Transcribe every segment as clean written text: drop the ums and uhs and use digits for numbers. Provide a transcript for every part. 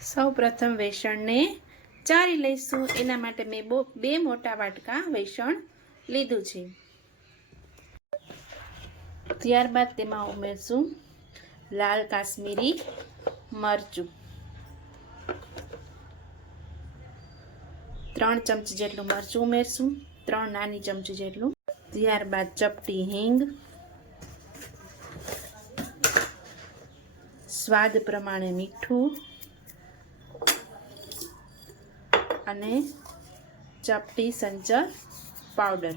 સૌ પ્રથમ વેસણને ચારી લઈશું। એના માટે મેં 2 મોટા વાટકા વેસણ લીધું છે। ત્યારબાદ તેમાં ઉમેરશું લાલ કાશ્મીરી મરચું, 3 ચમચી જેટલું મરચું ઉમેરશું, 3 નાની ચમચી જેટલું। ત્યારબાદ ચપટી હિંગ, સ્વાદ પ્રમાણે મીઠું અને ચપટી સંચર પાવડર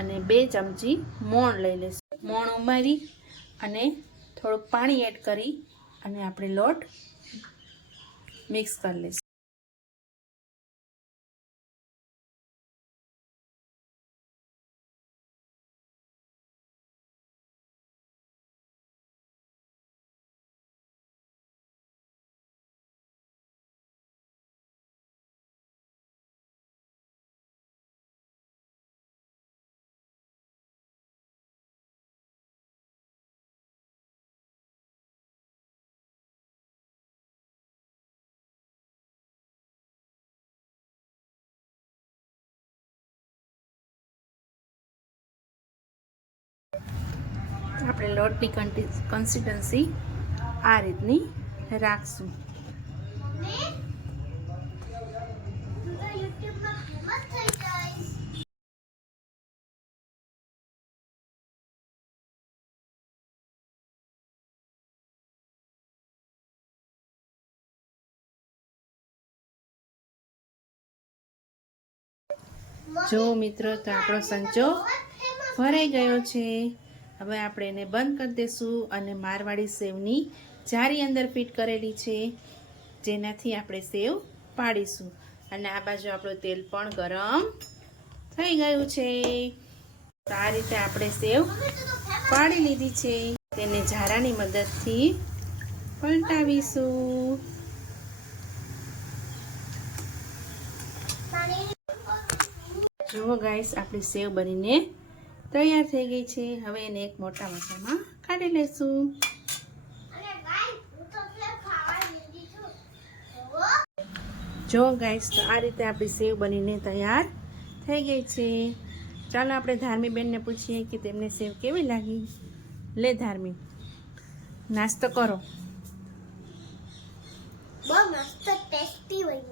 અને 2 ચમચી મોણ લઈ લઈશું। મોણ ઉમેરી અને થોડુંક પાણી એડ કરી અને આપણે લોટ મિક્સ કરી લઈશું। આપણે લોટની કન્સિસ્ટન્સી આ રીતની રાખશું। જો મિત્રો, તો આપણો સંચો ભરાઈ ગયો છે। હવે આપણે એને બંધ કરી દઈશું અને મારવાડી સેવની જારી અંદર ફિટ કરેલી છે, જેનાથી આપણે સેવ પાડીશું। અને આ બાજુ આપણું તેલ પણ ગરમ થઈ ગયું છે। તો આ રીતે આપણે સેવ પાડી લીધી છે। તેને ઝારાની મદદથી પલટાવીશું। જુઓ ગાઈસ, આપણી સેવ બનીને તૈયાર થઈ ગઈ છે। હવે એને એક મોટા વાસણમાં કાઢી લઈશું। જો ગાઈસ, તો આ રીતે આપણી સેવ બનીને તૈયાર થઈ ગઈ છે। ચાલો આપણે ધાર્મી બેનને પૂછીએ કે તેમને સેવ કેવી લાગી। લે ધાર્મી, નાસ્તો કરો। બહુ મસ્ત ટેસ્ટી બની।